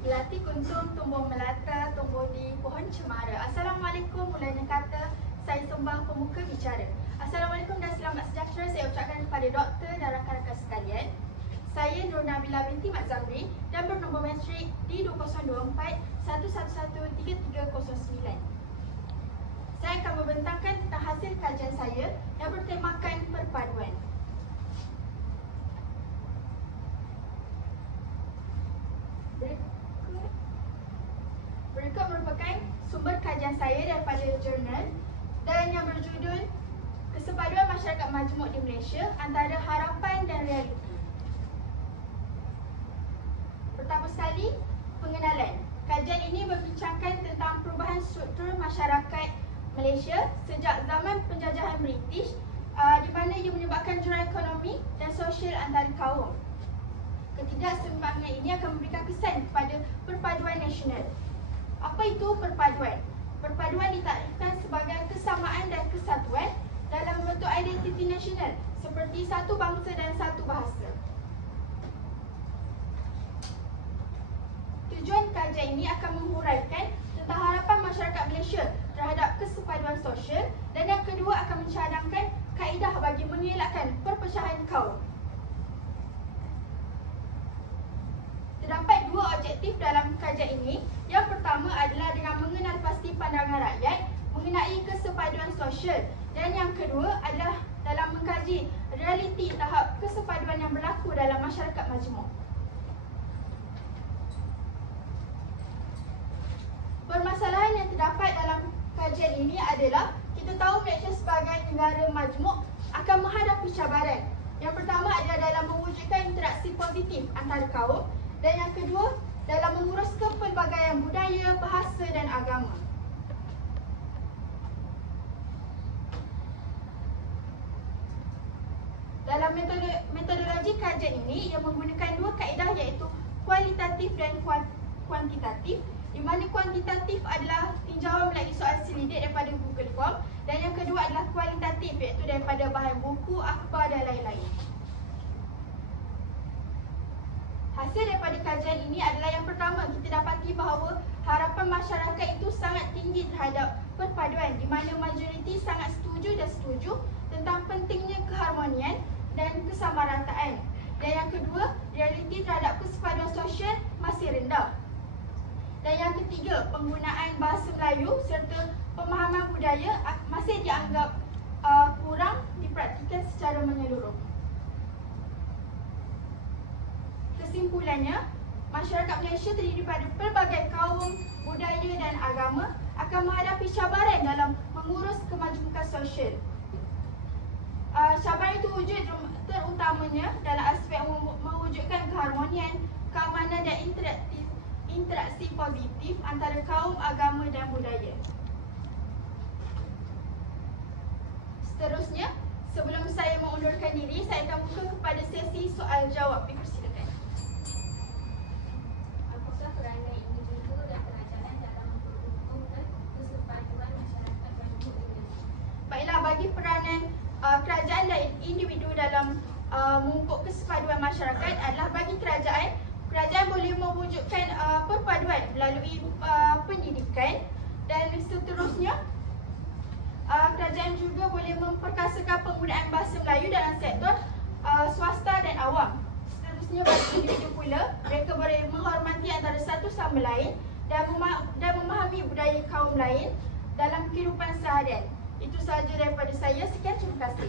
Belati kuntum tumbuh melata, tumbuh di pohon cemara. Assalamualaikum, mulanya kata saya sembah pemuka bicara. Assalamualaikum dan selamat sejahtera saya ucapkan kepada doktor dan rakan-rakan sekalian. Saya Nur Nabila binti Mat Zahri dan bernombor matrik D2024 1113309. Saya akan membentangkan tentang hasil kajian saya yang bertemakan perpaduan. Berikut merupakan sumber kajian saya daripada jurnal dan yang berjudul Kesepaduan Masyarakat Majmuk di Malaysia Antara Harapan dan Realiti. Pertama sekali, pengenalan. Kajian ini membincangkan tentang perubahan struktur masyarakat Malaysia sejak zaman penjajahan British di mana ia menyebabkan jurang ekonomi dan sosial antara kaum. Ketidakseimbangan ini akan memberikan kesan kepada perpaduan nasional. Apa itu perpaduan? Perpaduan ditakdirkan sebagai kesamaan dan kesatuan dalam bentuk identiti nasional seperti satu bangsa dan satu bahasa. Tujuan kajian ini akan menguraikan tentang harapan masyarakat Malaysia terhadap kesepaduan sosial dan yang kedua akan mencadangkan kaedah bagi mengelakkan perpecahan kaum. Terdapat dua objektif dalam kajian ini. Yang pertama adalah dengan mengenal pasti pandangan rakyat mengenai kesepaduan sosial dan yang kedua adalah dalam mengkaji realiti tahap kesepaduan yang berlaku dalam masyarakat majmuk. Permasalahan yang terdapat dalam kajian ini adalah kita tahu Malaysia sebagai negara majmuk akan menghadapi cabaran. Yang pertama adalah dalam mewujudkan interaksi positif antara kaum dan yang kedua dalam mengurus kepelbagaian budaya, bahasa dan agama. Dalam metodologi kajian ini ia menggunakan dua kaedah iaitu kualitatif dan kuantitatif, di mana kuantitatif adalah tinjauan melalui soal selidik daripada Google Form dan yang kedua adalah kualitatif iaitu daripada bahan buku, akhbar dan lain-lain. Hasil daripada kajian ini adalah yang pertama, kita dapati bahawa harapan masyarakat itu sangat tinggi terhadap perpaduan di mana majoriti sangat setuju tentang pentingnya keharmonian dan kesamarataan. Dan yang kedua, realiti terhadap kesepaduan sosial masih rendah. Dan yang ketiga, penggunaan bahasa Melayu serta pemahaman budaya masih dianggap kurang dipraktikkan secara menyeluruh. Kesimpulannya, masyarakat Malaysia terdiri daripada pelbagai kaum, budaya dan agama akan menghadapi cabaran dalam mengurus kemajukan sosial. Cabaran itu wujud terutamanya dalam aspek mewujudkan keharmonian, keamanan dan interaksi positif antara kaum, agama dan budaya. Seterusnya, sebelum saya mengundurkan diri, saya akan buka kepada sesi soal jawab. Dipersilakan. Apakah peranan individu dan kerajaan dalam mendukung kesepaduan masyarakat majmuk ini? Baiklah, bagi peranan kerajaan dan individu dalam memupuk kesepaduan masyarakat adalah bagi kerajaan boleh mewujudkan perpaduan melalui pendidikan dan seterusnya kerajaan juga boleh memperkasakan penggunaan bahasa Melayu dalam sektor swasta dan awam. Seterusnya bagi individu pula, mereka boleh menghormati antara satu sama lain dan memahami budaya kaum lain dalam kehidupan seharian. Itu sahaja daripada saya. Sekian, terima kasih.